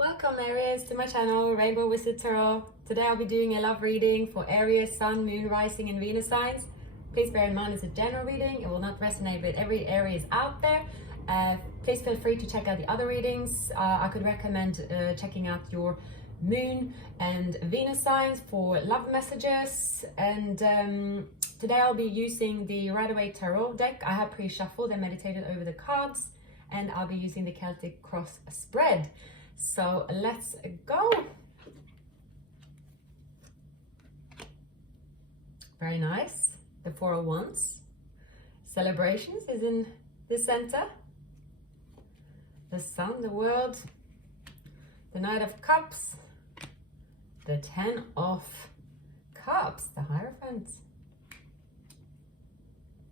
Welcome Aries to my channel, Rainbow Wizard Tarot. Today I'll be doing a love reading for Aries, Sun, Moon, Rising and Venus signs. Please bear in mind it's a general reading. It will not resonate with every Aries out there. Please feel free to check out the other readings. I could recommend checking out your Moon and Venus signs for love messages. And today I'll be using the Rider-Waite Tarot deck. I have pre-shuffled and meditated over the cards, and I'll be using the Celtic Cross spread. So let's go. Very nice. The Four of Wands. Celebrations is in the center. The Sun, the World. The Knight of Cups. The Ten of Cups. The Hierophant.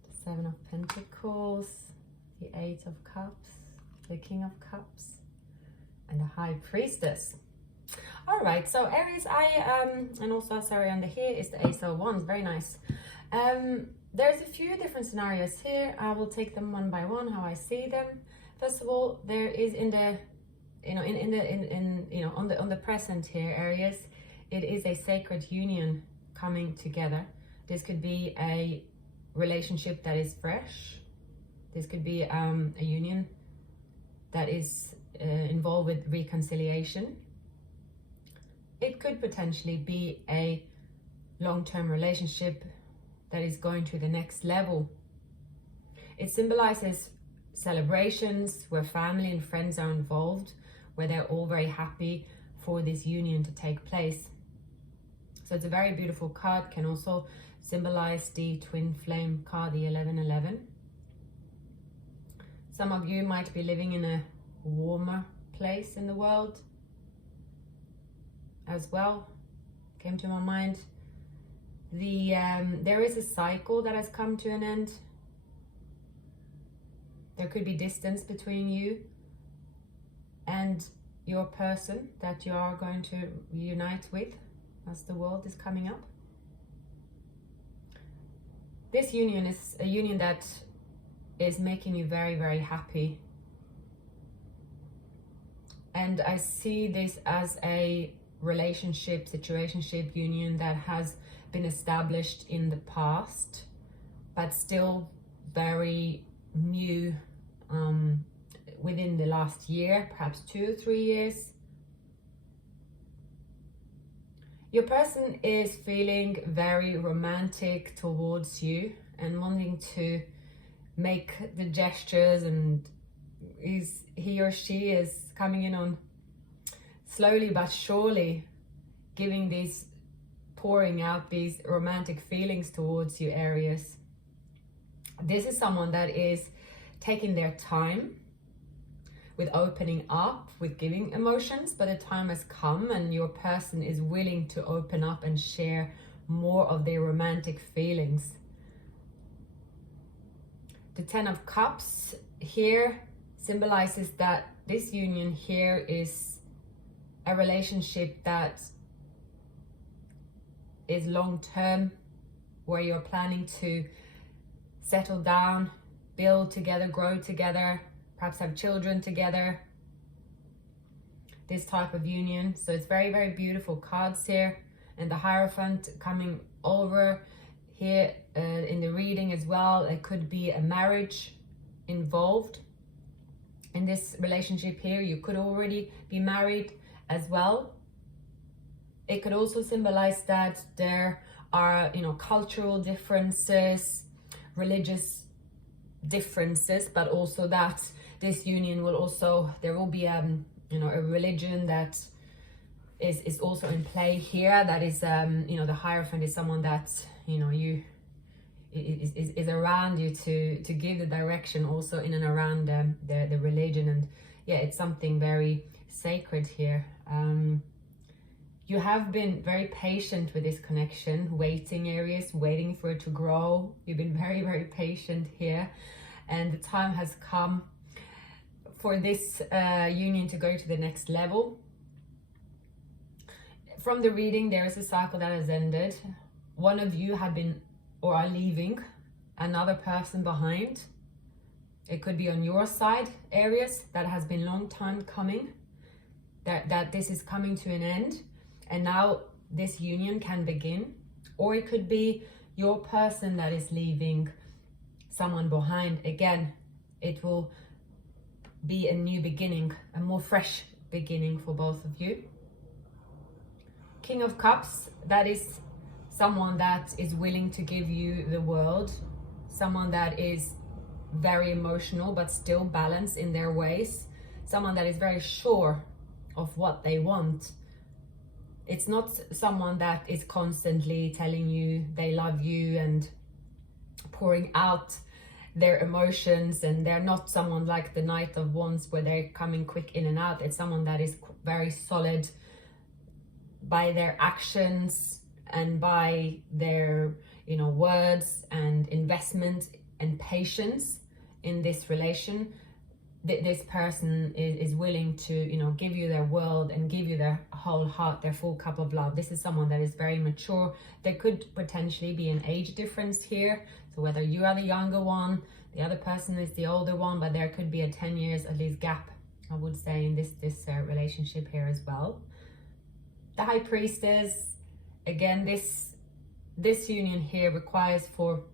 The Seven of Pentacles. The Eight of Cups. The King of Cups. And the High Priestess. All right, so Aries, and also sorry, under here is the Ace of Wands. Very nice. There's a few different scenarios here. I will take them one by one, how I see them. First of all, there is in the, on the present here, Aries, it is a sacred union coming together. This could be a relationship that is fresh. This could be a union that is involved with reconciliation. It could potentially be a long-term relationship that is going to the next level. It symbolizes celebrations where family and friends are involved, where they're all very happy for this union to take place. So it's a very beautiful card. Can also symbolize the twin flame card, the 1111. Some of you might be living in a warmer place in the world as well. Came to my mind. There is a cycle that has come to an end. There could be distance between you and your person that you are going to unite with as the world is coming up. This union is a union that is making you very, very happy. And I see this as a relationship, situationship union that has been established in the past, but still very new within the last year, perhaps 2 or 3 years. Your person is feeling very romantic towards you and wanting to make the gestures, and he or she is coming in on slowly but surely, giving these, pouring out these romantic feelings towards you, Aries. This is someone that is taking their time with opening up, with giving emotions, but the time has come and your person is willing to open up and share more of their romantic feelings. The Ten of Cups here symbolizes that this union here is a relationship that is long-term, where you're planning to settle down, build together, grow together, perhaps have children together. This type of union. So it's very, very beautiful cards here. And the Hierophant coming over here in the reading as well. It could be a marriage involved in this relationship here. You could already be married as well. It could also symbolize that there are, cultural differences, religious differences, but also that this union will also, there will be a religion that is also in play here. That is, the Hierophant is someone that, is around you to give the direction also in and around the religion. And yeah, it's something very sacred here. You have been very patient with this connection, waiting, Aries, waiting for it to grow. You've been very, very patient here, and the time has come for this union to go to the next level. From the reading, there is a cycle that has ended. One of you have been or are leaving another person behind. It could be on your side, Aries, that has been long time coming. that this is coming to an end and now this union can begin. Or it could be your person that is leaving someone behind. Again, it will be a new beginning, a more fresh beginning for both of you. King of Cups, that is someone that is willing to give you the world, someone that is very emotional but still balanced in their ways, someone that is very sure of what they want. It's not someone that is constantly telling you they love you and pouring out their emotions, and they're not someone like the Knight of Wands where they're coming quick in and out. It's someone that is very solid by their actions and by their, you know, words and investment and patience in this relation. This person is willing to, you know, give you their world and give you their whole heart, their full cup of love. This is someone that is very mature. There could potentially be an age difference here. So whether you are the younger one, the other person is the older one, but there could be a 10 years at least gap, I would say, in this relationship here as well. The High Priestess, again, this union here requires for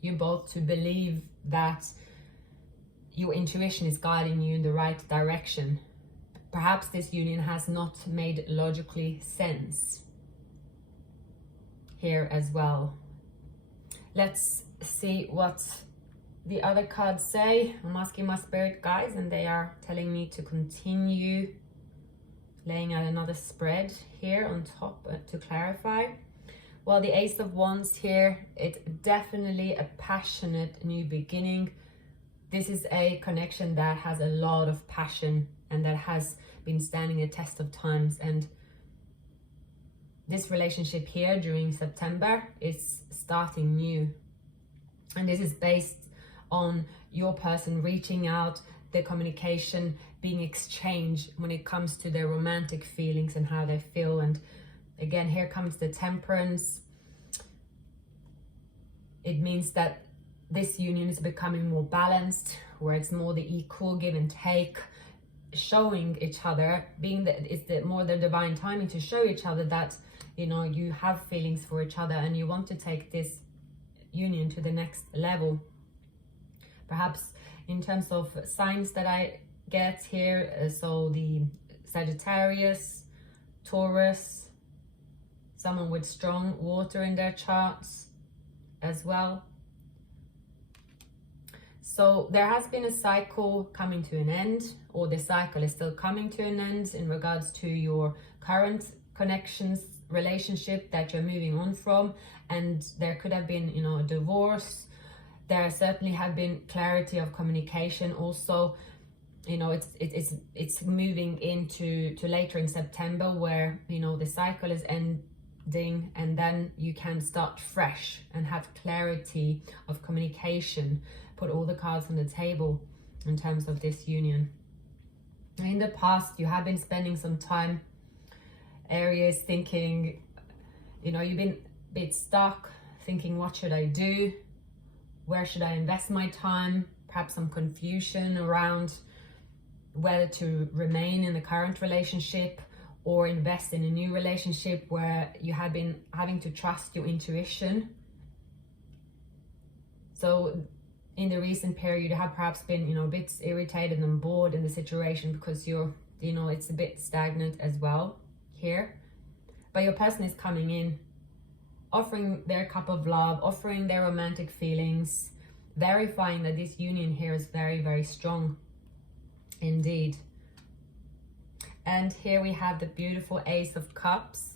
you both to believe that your intuition is guiding you in the right direction. Perhaps this union has not made logically sense here as well. Let's see what the other cards say. I'm asking my spirit guides and they are telling me to continue laying out another spread here on top to clarify. Well, the Ace of Wands here, it's definitely a passionate new beginning. This is a connection that has a lot of passion and that has been standing the test of times. And this relationship here during September is starting new. And this is based on your person reaching out, the communication being exchanged when it comes to their romantic feelings and how they feel. And again, here comes the Temperance. It means that this union is becoming more balanced, where it's more the equal give and take, showing each other, being that it's more the divine timing to show each other that, you know, you have feelings for each other and you want to take this union to the next level. Perhaps in terms of signs that I get here, so the Sagittarius, Taurus, someone with strong water in their charts as well. So there has been a cycle coming to an end, or the cycle is still coming to an end in regards to your current connections, relationship that you're moving on from. And there could have been, you know, a divorce. There certainly have been clarity of communication. Also, you know, it's moving into later in September where, you know, the cycle is ending and then you can start fresh and have clarity of communication. Put all the cards on the table in terms of this union. In the past, you have been spending some time, Aries, thinking, you know, you've been a bit stuck, thinking, what should I do? Where should I invest my time? Perhaps some confusion around whether to remain in the current relationship or invest in a new relationship where you have been having to trust your intuition. So in the recent period, you have perhaps been, you know, a bit irritated and bored in the situation because you're, you know, it's a bit stagnant as well here. But your person is coming in, offering their cup of love, offering their romantic feelings, verifying that this union here is very, very strong indeed. And here we have the beautiful Ace of Cups.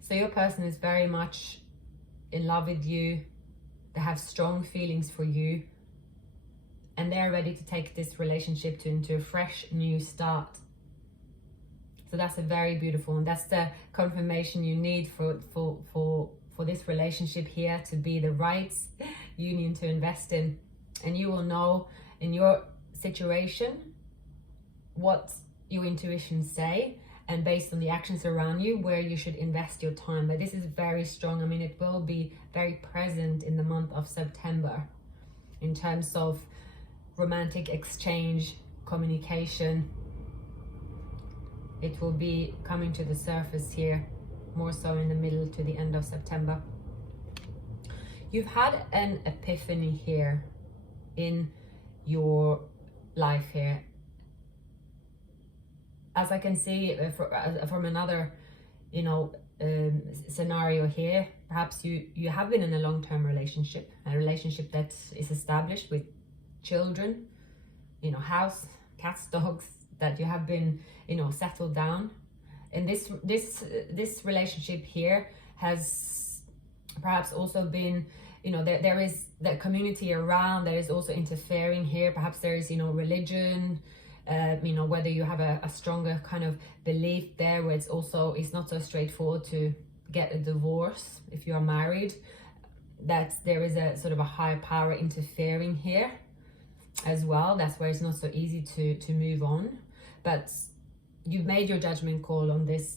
So your person is very much in love with you. They have strong feelings for you and they're ready to take this relationship into a fresh new start. So that's a very beautiful, and that's the confirmation you need for this relationship here to be the right union to invest in. And you will know in your situation what your intuition say, and based on the actions around you, where you should invest your time. But this is very strong. I mean, it will be very present in the month of September in terms of romantic exchange, communication. It will be coming to the surface here, more so in the middle to the end of September. You've had an epiphany here in your life here. As I can see from another, scenario here, perhaps you have been in a long-term relationship, a relationship that is established with children, house, cats, dogs, that you have been, settled down. And this relationship here has perhaps also been, there is the community around, there is also interfering here. Perhaps there is, religion, whether you have a stronger kind of belief there, where it's not so straightforward to get a divorce if you are married, that there is a sort of a higher power interfering here as well. That's where it's not so easy to move on. But you've made your judgment call on this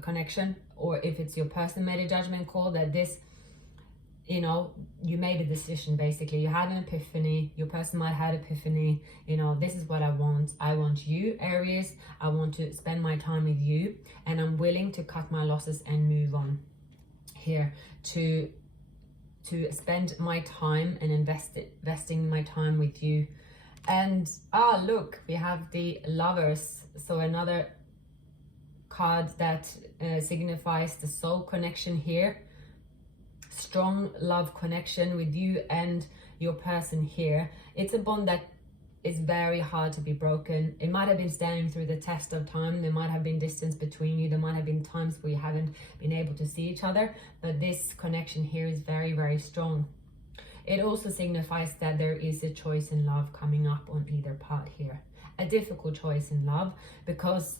connection, or if it's your person made a judgment call, that this, you made a decision. Basically, you had an epiphany, your person might have had epiphany, this is what I want you, Aries, I want to spend my time with you, and I'm willing to cut my losses and move on here, to spend my time and investing my time with you. And look, we have the Lovers, so another card that signifies the soul connection here. Strong love connection with you and your person here. It's a bond that is very hard to be broken. It might have been standing through the test of time. There might have been distance between you. There might have been times where you haven't been able to see each other, but this connection here is very, very strong. It also signifies that there is a choice in love coming up on either part here. A difficult choice in love, because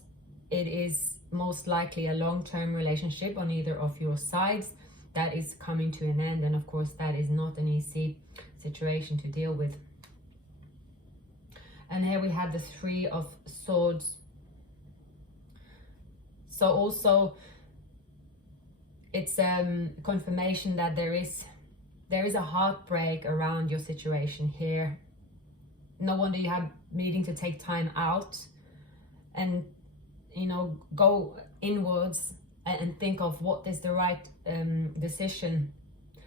it is most likely a long-term relationship on either of your sides that is coming to an end. And of course, that is not an easy situation to deal with. And here we have the Three of Swords. So also, it's confirmation that there is a heartbreak around your situation here. No wonder you have needing to take time out and go inwards and think of what is the right decision.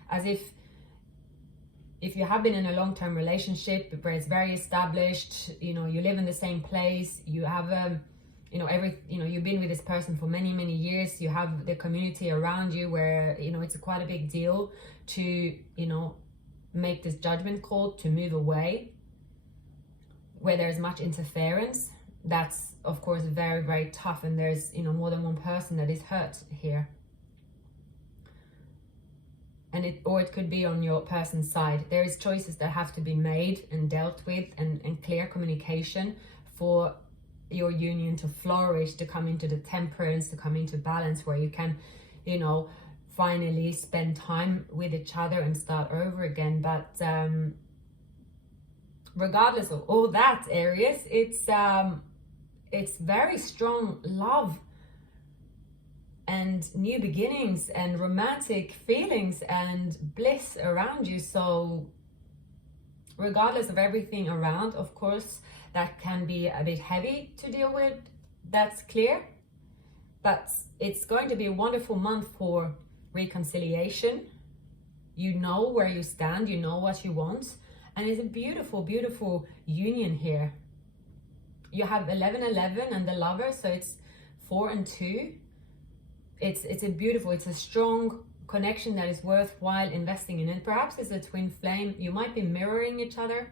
As if you have been in a long-term relationship where it's very established, you live in the same place, you have you've been with this person for many, many years, you have the community around you where, it's quite a big deal to, make this judgment call to move away, where there's much interference. That's, of course, very, very tough. And there's, more than one person that is hurt here. And it could be on your person's side. There is choices that have to be made and dealt with, and clear communication for your union to flourish, to come into the temperance, to come into balance, where you can, finally spend time with each other and start over again. But regardless of all that, Aries, it's very strong love and new beginnings and romantic feelings and bliss around you. So regardless of everything around, of course, that can be a bit heavy to deal with, that's clear. But it's going to be a wonderful month for reconciliation. You know where you stand, you know what you want, and it's a beautiful, beautiful union here. You have 11-11 and the Lover, so it's 4 and 2. It's a beautiful, it's a strong connection that is worthwhile investing in. And perhaps it's a twin flame. You might be mirroring each other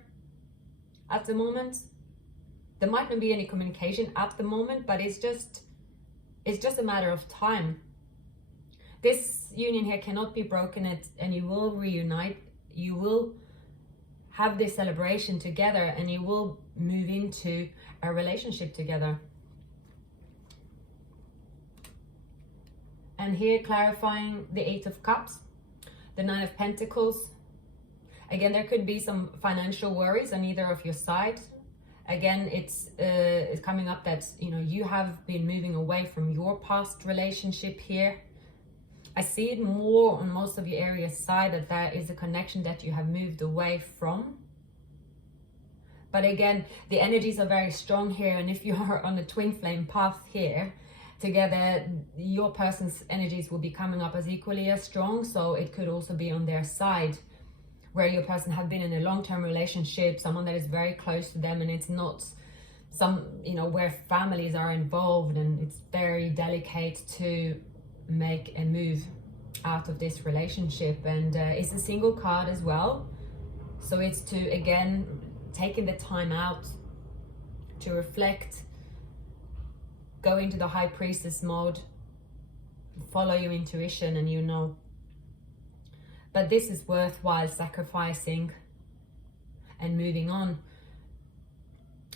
at the moment. There might not be any communication at the moment, but it's just a matter of time. This union here cannot be broken, and you will reunite. You will have this celebration together, and you will move into a relationship together. And here, clarifying the 8 of Cups, the 9 of Pentacles. Again, there could be some financial worries on either of your side. Again, it's coming up that, you have been moving away from your past relationship here. I see it more on most of your Aries side, that there is a connection that you have moved away from. But again, the energies are very strong here, and if you are on the twin flame path here together, your person's energies will be coming up as equally as strong. So it could also be on their side, where your person have been in a long-term relationship, someone that is very close to them, and it's not some, you know, where families are involved, and it's very delicate to make a move out of this relationship. And it's a single card as well, so it's to, again, taking the time out to reflect, go into the High Priestess mode, follow your intuition, and you know. But this is worthwhile sacrificing and moving on.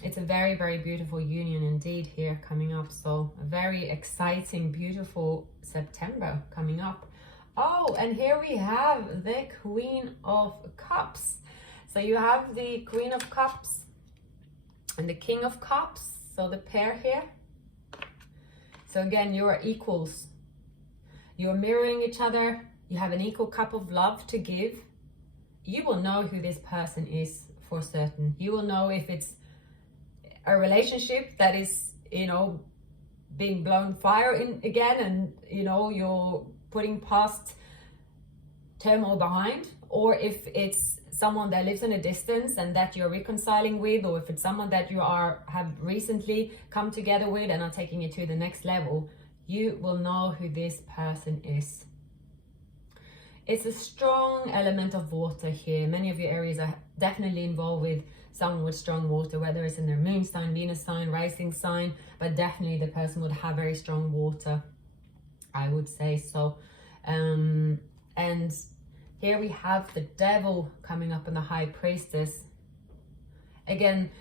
It's a very, very beautiful union indeed here coming up. So a very exciting, beautiful September coming up. Oh, and here we have the Queen of Cups. So you have the Queen of Cups and the King of Cups. So the pair here. So again, you are equals. You're mirroring each other. You have an equal cup of love to give. You will know who this person is for certain. You will know if it's a relationship that is, you know, being blown fire in again, and, you know, you're putting past turmoil behind, or if it's someone that lives in a distance and that you're reconciling with, or if it's someone that you have recently come together with and are taking it to the next level. You will know who this person is. It's a strong element of water here. Many of your Aries are definitely involved with someone with strong water, whether it's in their moon sign, Venus sign, rising sign, but definitely the person would have very strong water, I would say so. And here we have the Devil coming up on the High Priestess. Again,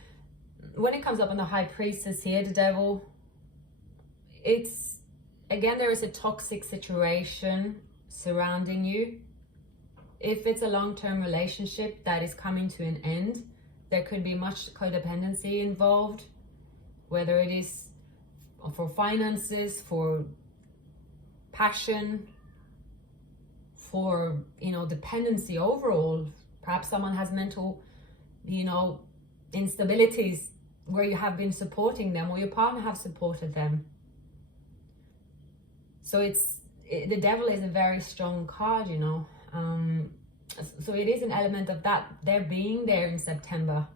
when it comes up on the High Priestess here, the Devil, it's, again, there is a toxic situation surrounding you. If it's a long-term relationship that is coming to an end, there could be much codependency involved, whether it is for finances, for passion, for, you know, dependency overall. Perhaps someone has mental, you know, instabilities where you have been supporting them, or your partner have supported them. So the Devil is a very strong card, you know. So it is an element of that, they're being there in September,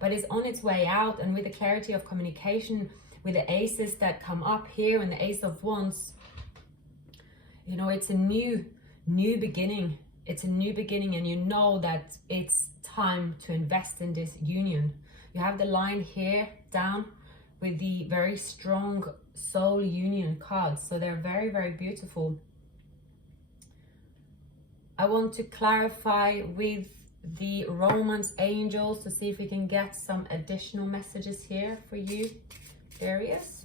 but it's on its way out. And with the clarity of communication, with the aces that come up here and the Ace of Wands, you know, it's a new beginning. It's a new beginning, and you know that it's time to invest in this union. You have the line here down with the very strong soul union cards, so they're very, very beautiful. I want to clarify with the Romance Angels to see if we can get some additional messages here for you, Aries.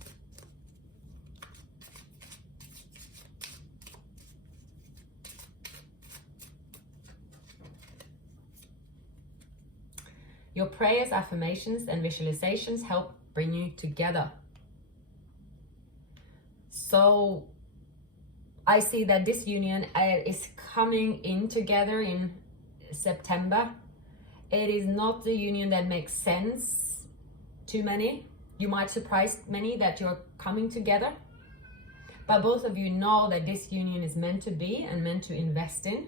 Your prayers, affirmations, and visualizations help bring you together. So I see that this union is coming in together in September. It is not the union that makes sense to many. You might surprise many that you're coming together, but both of you know that this union is meant to be and meant to invest in,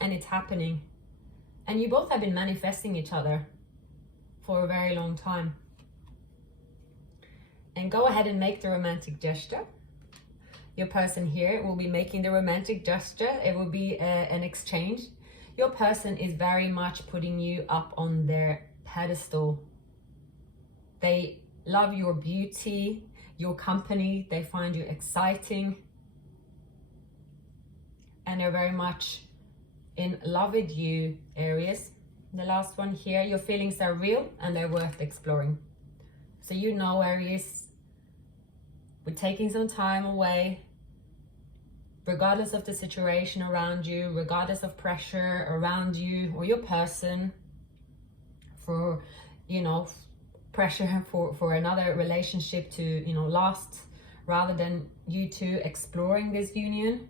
and it's happening. And you both have been manifesting each other for a very long time. And go ahead and make the romantic gesture. Your person here will be making the romantic gesture. It will be an exchange. Your person is very much putting you up on their pedestal. They love your beauty, your company. They find you exciting. And they're very much in love with you, Aries. The last one here, your feelings are real and they're worth exploring. So you know, Aries, we're taking some time away, regardless of the situation around you, regardless of pressure around you or your person, for, you know, pressure for another relationship to, you know, last, rather than you two exploring this union.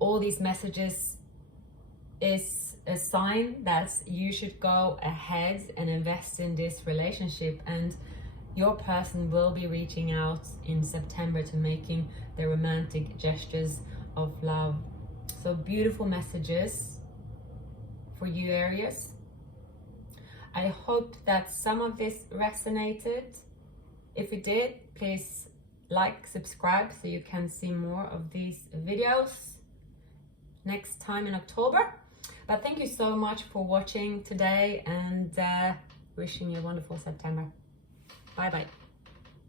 All these messages is a sign that you should go ahead and invest in this relationship, and your person will be reaching out in September to making the romantic gestures of love. So beautiful messages for you, Aries. I hope that some of this resonated. If it did, please like, subscribe so you can see more of these videos next time in October. But thank you so much for watching today, and wishing you a wonderful September. Bye bye.